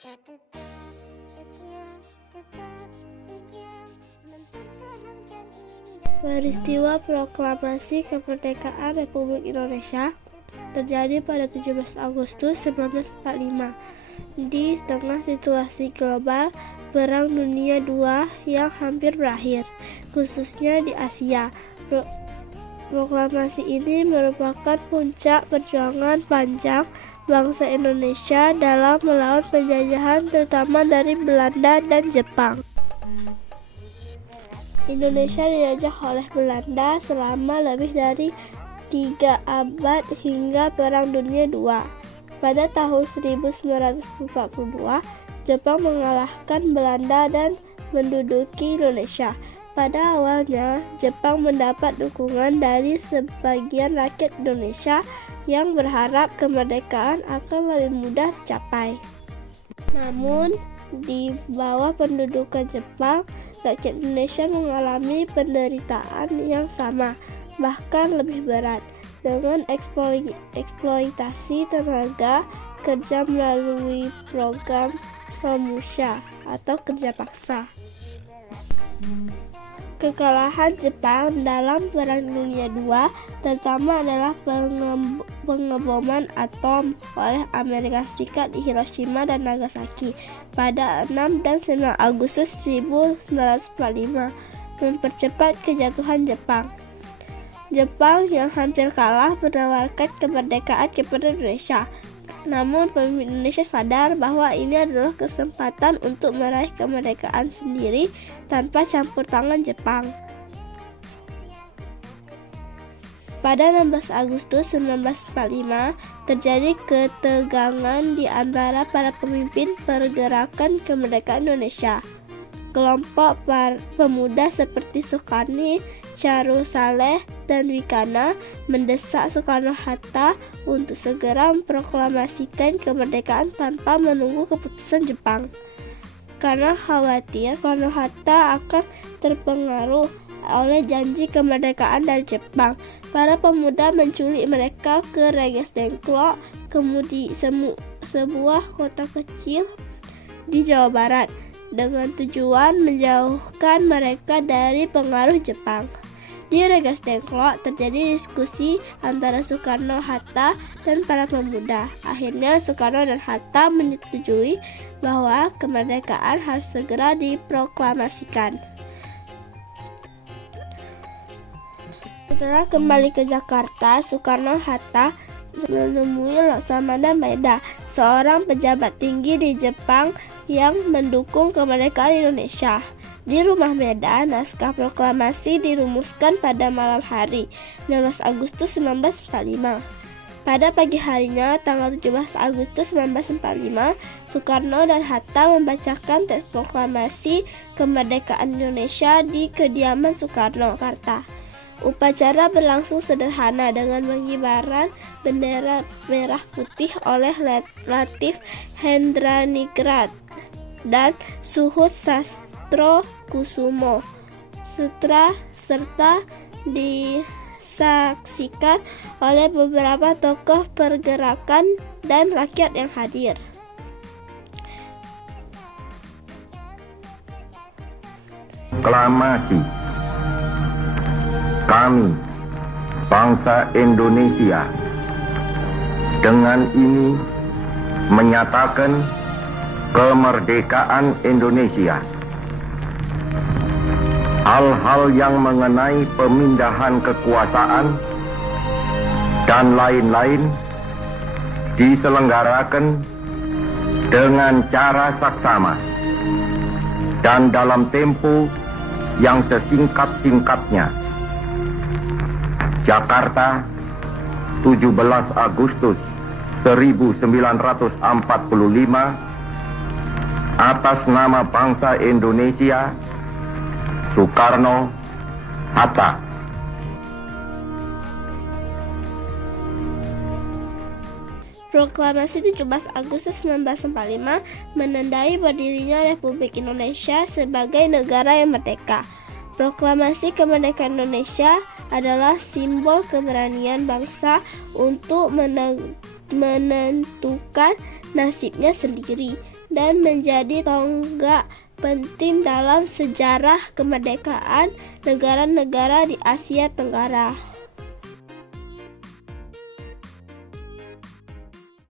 Tetap setia, tetap setia, mempertahankan indah. Peristiwa proklamasi kemerdekaan Republik Indonesia terjadi pada 17 Agustus 1945 di tengah situasi global Perang Dunia II yang hampir berakhir, khususnya di Asia. Proklamasi ini merupakan puncak perjuangan panjang bangsa Indonesia dalam melawan penjajahan terutama dari Belanda dan Jepang. Indonesia dijajah oleh Belanda selama lebih dari 3 abad hingga Perang Dunia II. Pada tahun 1942, Jepang mengalahkan Belanda dan menduduki Indonesia. Pada awalnya, Jepang mendapat dukungan dari sebagian rakyat Indonesia yang berharap kemerdekaan akan lebih mudah dicapai. Namun, di bawah pendudukan Jepang, rakyat Indonesia mengalami penderitaan yang sama, bahkan lebih berat, dengan eksploitasi tenaga kerja melalui program Romusha atau kerja paksa. Kekalahan Jepang dalam Perang Dunia II terutama adalah pengeboman atom oleh Amerika Serikat di Hiroshima dan Nagasaki pada 6 dan 9 Agustus 1945 mempercepat kejatuhan Jepang. Jepang yang hampir kalah menawarkan kemerdekaan kepada Indonesia. Namun pemimpin Indonesia sadar bahwa ini adalah kesempatan untuk meraih kemerdekaan sendiri tanpa campur tangan Jepang. Pada 16 Agustus 1945 terjadi ketegangan di antara para pemimpin pergerakan kemerdekaan Indonesia. Kelompok pemuda seperti Sukarni, Charu Saleh, dan Wikana mendesak Soekarno-Hatta untuk segera memproklamasikan kemerdekaan tanpa menunggu keputusan Jepang. Karena khawatir Soekarno-Hatta akan terpengaruh oleh janji kemerdekaan dari Jepang, para pemuda menculik mereka ke Regestengklok, sebuah kota kecil di Jawa Barat, dengan tujuan menjauhkan mereka dari pengaruh Jepang. Di Regestengklok terjadi diskusi antara Soekarno-Hatta dan para pemuda. Akhirnya Soekarno dan Hatta menyetujui bahwa kemerdekaan harus segera diproklamasikan. Setelah kembali ke Jakarta, Soekarno-Hatta menemui Laksamana Maeda, seorang pejabat tinggi di Jepang yang mendukung kemerdekaan Indonesia. Di rumah Maeda, naskah proklamasi dirumuskan pada malam hari, 16 Agustus 1945. Pada pagi harinya, tanggal 17 Agustus 1945, Soekarno dan Hatta membacakan teks proklamasi kemerdekaan Indonesia di kediaman Soekarno, Jakarta. Upacara berlangsung sederhana dengan pengibaran bendera merah putih oleh Latif Hendraningrat dan Suhut Sastrokusumo, serta disaksikan oleh beberapa tokoh pergerakan dan rakyat yang hadir. Proklamasi. Kami, bangsa Indonesia, dengan ini menyatakan kemerdekaan Indonesia. Hal-hal yang mengenai pemindahan kekuasaan dan lain-lain diselenggarakan dengan cara saksama dan dalam tempo yang sesingkat-singkatnya. Jakarta, 17 Agustus 1945, atas nama bangsa Indonesia, Soekarno, Hatta. Proklamasi 17 Agustus 1945 menandai berdirinya Republik Indonesia sebagai negara yang merdeka. Proklamasi kemerdekaan Indonesia adalah simbol keberanian bangsa untuk menentukan nasibnya sendiri. dan menjadi tonggak penting dalam sejarah kemerdekaan negara-negara di Asia Tenggara.